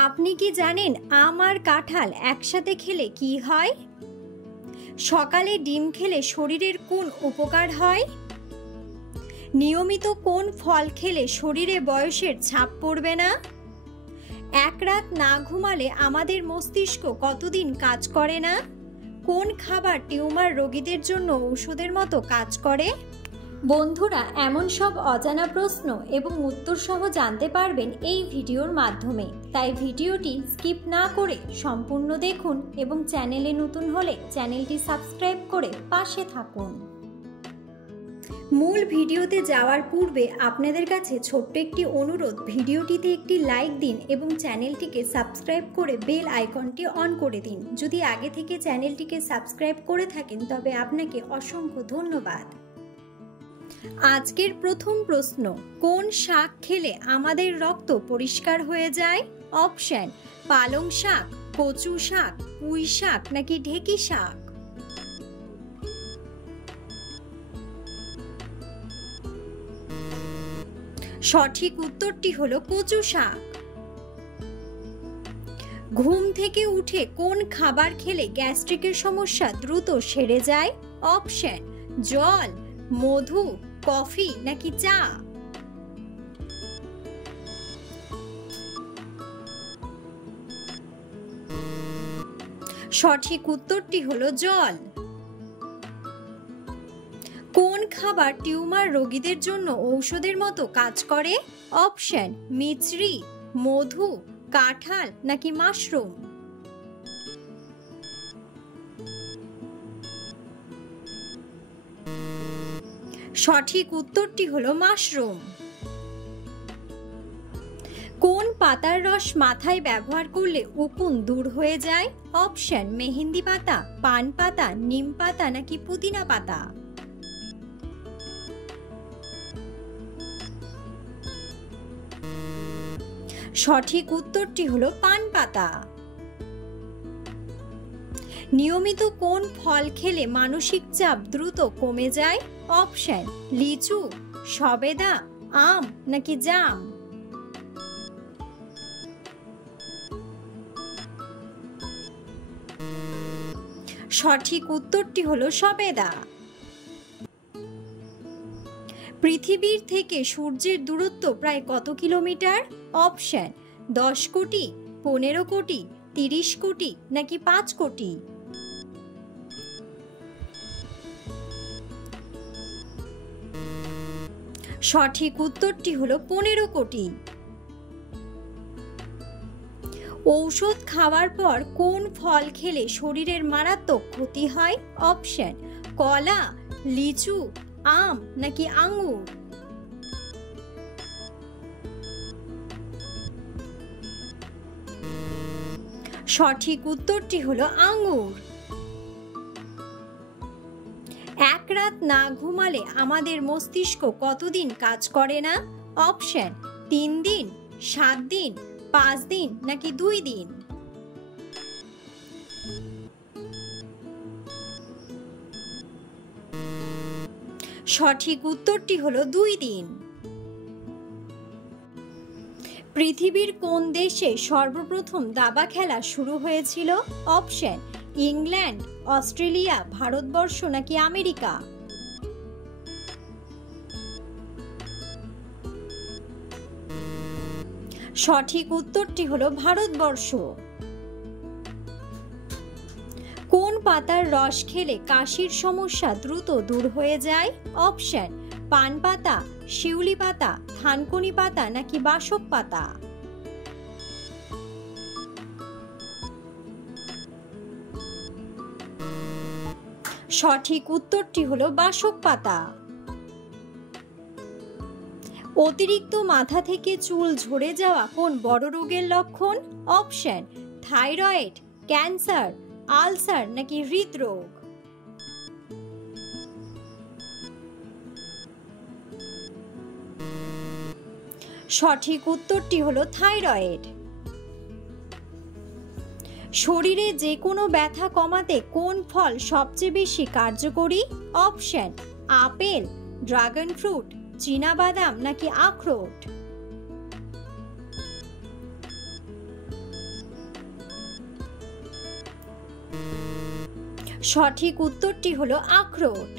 আপনি কি জানেন আম আর কাঁঠাল একসাথে খেলে কি হয়? সকালে ডিম খেলে শরীরের কোন উপকার হয়? নিয়মিত কোন ফল খেলে শরীরে বয়সের ছাপ পড়বে না? এক রাত না ঘুমালে আমাদের মস্তিষ্ক কতদিন কাজ করে না? কোন খাবার টিউমার রোগীদের জন্য ঔষধের মতো কাজ করে? বন্ধুরা, এমন সব অজানা প্রশ্ন এবং উত্তর সহ জানতে পারবেন এই ভিডিওর মাধ্যমে। তাই ভিডিওটি স্কিপ না করে সম্পূর্ণ দেখুন এবং চ্যানেলে নতুন হলে চ্যানেলটি সাবস্ক্রাইব করে পাশে থাকুন। মূল ভিডিওতে যাওয়ার পূর্বে আপনাদের কাছে ছোট্ট একটি অনুরোধ, ভিডিওটিতে একটি লাইক দিন এবং চ্যানেলটিকে সাবস্ক্রাইব করে বেল আইকনটি অন করে দিন। যদি আগে থেকে চ্যানেলটিকে সাবস্ক্রাইব করে থাকেন তবে আপনাকে অসংখ্য ধন্যবাদ। আজকের প্রথম প্রশ্ন, কোন শাক খেলে আমাদের রক্ত পরিষ্কার হয়ে যায়? অপশন: পালং শাক, কচু শাক, পুঁই শাক নাকি ঢেঁকি শাক? সঠিক উত্তরটি হলো কচু শাক। ঘুম থেকে উঠে কোন খাবার খেলে গ্যাস্ট্রিকের সমস্যা দ্রুত সেরে যায়? অপশন: জল, মধু, কফি নাকি চা? সঠিক উত্তরটি হলো জল। কোন খাবার টিউমার রোগীদের জন্য ঔষধের মতো কাজ করে? অপশন: মিছরি, মধু, কাঁঠাল নাকি মাশরুম? সঠিক উত্তরটি হলো মাশরুম। কোন পাতার রস মাথায় ব্যবহার করলে উকুন দূর হয়ে যায়? অপশন: মেহেন্দি পাতা, পান পাতা, নিম পাতা নাকি পুদিনা পাতা? সঠিক উত্তরটি হলো পান পাতা। নিয়মিত কোন ফল খেলে মানসিক চাপ দ্রুত কমে যায়? অপশন: লিচু, সবেদা, আম নাকি জাম? সঠিক উত্তরটি হলো সবেদা। পৃথিবীর থেকে সূর্যের দূরত্ব প্রায় কত কিলোমিটার? অপশন: 10 কোটি, 15 কোটি, 30 কোটি নাকি 5 কোটি? সঠিক উত্তরটি হলো 15 কোটি। ঔষধ খাওয়ার পর কোন ফল খেলে শরীরের মারাত্মক ক্ষতি হয়? অপশন: কলা, লিচু, আম নাকি আঙ্গুর? সঠিক উত্তরটি হলো আঙ্গুর। এক রাত না ঘুমালে আমাদের মস্তিষ্ক কতদিন কাজ করে না? অপশন: 3 দিন, 7 দিন, 5 দিন নাকি 2 দিন? সঠিক উত্তরটি হলো 2 দিন। পৃথিবীর কোন দেশে সর্বপ্রথম দাবা খেলা শুরু হয়েছিল? অপশন: ইংল্যান্ড, অস্ট্রেলিয়া, ভারতবর্ষ নাকি আমেরিকা? সঠিক উত্তরটি হলো ভারতবর্ষ। কোন পাতার রস খেলে কাশির সমস্যা দ্রুত দূর হয়ে যায়? অপশন: পান পাতা, শিউলি পাতা, থানকুনি পাতা নাকি বাসক পাতা? সঠিক উত্তরটি হলো বাসক পাতা। অতিরিক্ত মাথা থেকে চুল ঝরে যাওয়া কোন বড় রোগের লক্ষণ? অপশন: থাইরয়েড, ক্যান্সার, আলসার নাকি হৃদরোগ? সঠিক উত্তরটি হলো থাইরয়েড। শরীরে যে কোনো ব্যথা কমাতে কোন ফল সবচেয়ে বেশি কার্যকরী? অপশন: আপেল, ড্রাগন ফ্রুট, চীনাবাদাম নাকি আখরোট? সঠিক উত্তরটি হলো আখরোট।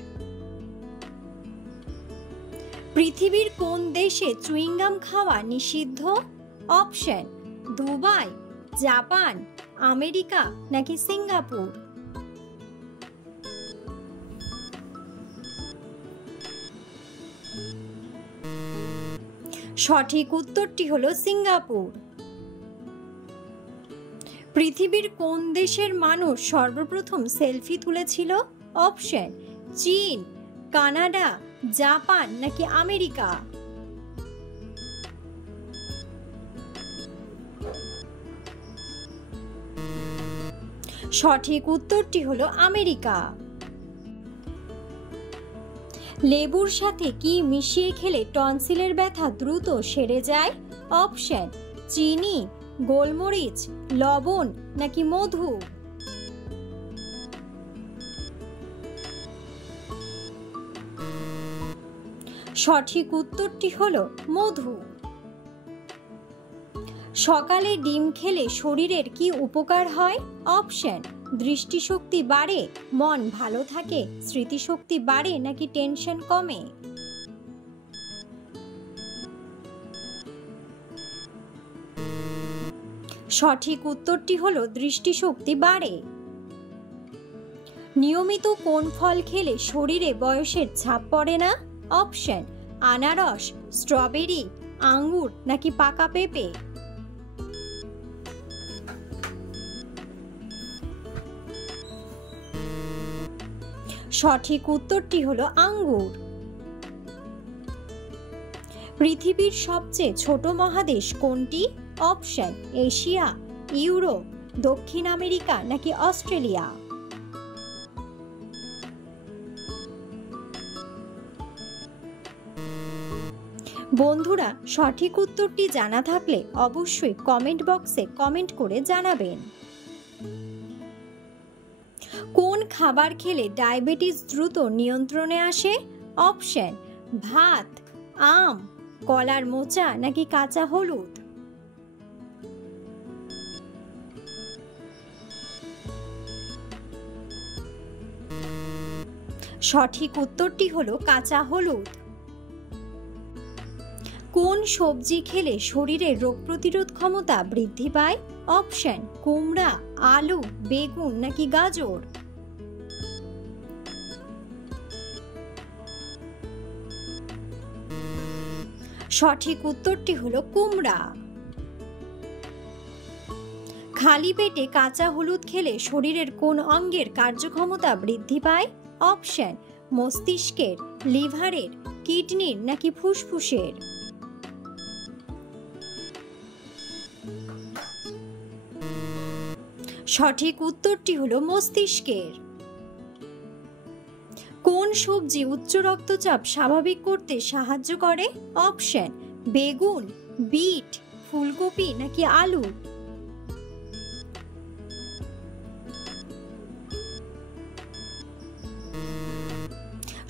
পৃথিবীর কোন দেশে চুইংগাম খাওয়া নিষিদ্ধ? অপশন: দুবাই, জাপান, আমেরিকা নাকি সিঙ্গাপুর। সঠিক উত্তরটি হলো সিঙ্গাপুর। পৃথিবীর কোন দেশের মানুষ সর্বপ্রথম সেলফি তুলেছিল? অপশন: চীন, কানাডা, জাপান নাকি আমেরিকা। সঠিক উত্তরটি হলো আমেরিকা। লেবুর সাথে কি মিশিয়ে খেলে টনসিলের ব্যথা দ্রুত সেরে যায়? অপশন: চিনি, গোলমরিচ, লবণ নাকি মধু। সঠিক উত্তরটি হলো মধু। সকালে ডিম খেলে শরীরের কি উপকার হয়? অপশন: দৃষ্টিশক্তি বাড়ে, মন ভালো থাকে, স্মৃতিশক্তি বাড়ে নাকি টেনশন কমে। সঠিক উত্তরটি হলো দৃষ্টিশক্তি বাড়ে। নিয়মিত কোন ফল খেলে শরীরে বয়সের ছাপ পড়ে না? অপশন: আনারস, স্ট্রবেরি, আঙ্গুর নাকি পাকা পেঁপে। সঠিক উত্তরটি হলো আঙ্গুর। পৃথিবীর সবচেয়ে ছোট মহাদেশ কোনটি? অপশন: এশিয়া, ইউরোপ, দক্ষিণ আমেরিকা নাকি অস্ট্রেলিয়া। বন্ধুরা, সঠিক উত্তরটি জানা থাকলে অবশ্যই কমেন্ট বক্সে কমেন্ট করে জানাবেন। কোন খাবার খেলে ডায়াবেটিস দ্রুত নিয়ন্ত্রণে আসে? অপশন: ভাত, আম, কলার মোচা নাকি কাঁচা হলুদ। সঠিক উত্তরটি হলো কাঁচা হলুদ। কোন সবজি খেলে শরীরের রোগ প্রতিরোধ ক্ষমতা বৃদ্ধি পায়? অপশন: কুমড়া, আলু, বেগুন নাকি গাজর। সঠিক উত্তরটি হলো কুমড়া। খালি পেটে কাঁচা হলুদ খেলে শরীরের কোন অঙ্গের কার্যক্ষমতা বৃদ্ধি পায়? অপশন: মস্তিষ্কের, লিভারের, কিডনির নাকি ফুসফুসের। সঠিক উত্তরটি হলো মস্তিষ্কের। কোন সবজি উচ্চ রক্তচাপ স্বাভাবিক করতে সাহায্য করে? অপশন: বেগুন, বিট, ফুলকপি নাকি আলু।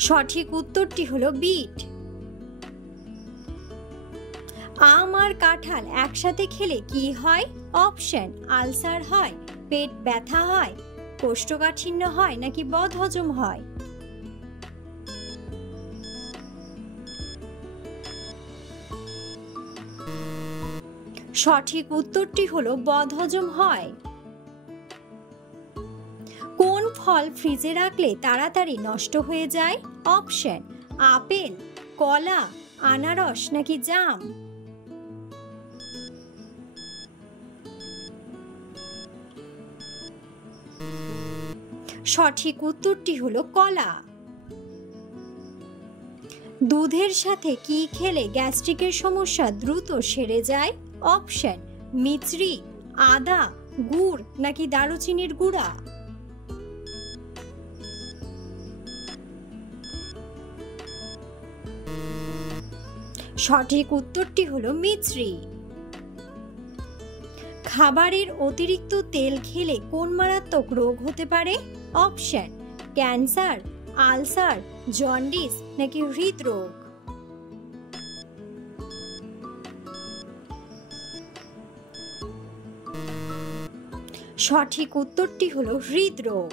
সঠিক উত্তরটি হলো বিট। আম আর কাঁঠাল একসাথে খেলে কি হয়? অপশন: আলসার হয়, পেট ব্যথা হয়, কোষ্ঠকাঠিন্য হয় নাকি বদহজম হয়। সঠিক উত্তরটি হলো বদহজম হয়। কোন ফল ফ্রিজে রাখলে তাড়াতাড়ি নষ্ট হয়ে যায়? অপশন: আপেল, কলা, আনারস নাকি জাম। সঠিক উত্তরটি হলো কলা। দুধের সাথে কি খেলে গ্যাস্ট্রিকের সমস্যা দ্রুত সেরে যায়? অপশন: মিছরি, আদা, গুড় নাকি দারুচিনির গুঁড়া। সঠিক উত্তরটি হলো মিছরি। খাবারের অতিরিক্ত তেল খেলে কোন মারাত্মক রোগ হতে পারে? অপশন: ক্যান্সার, আলসার, জন্ডিস নাকি হৃদরোগ। সঠিক উত্তরটি হলো হৃদরোগ।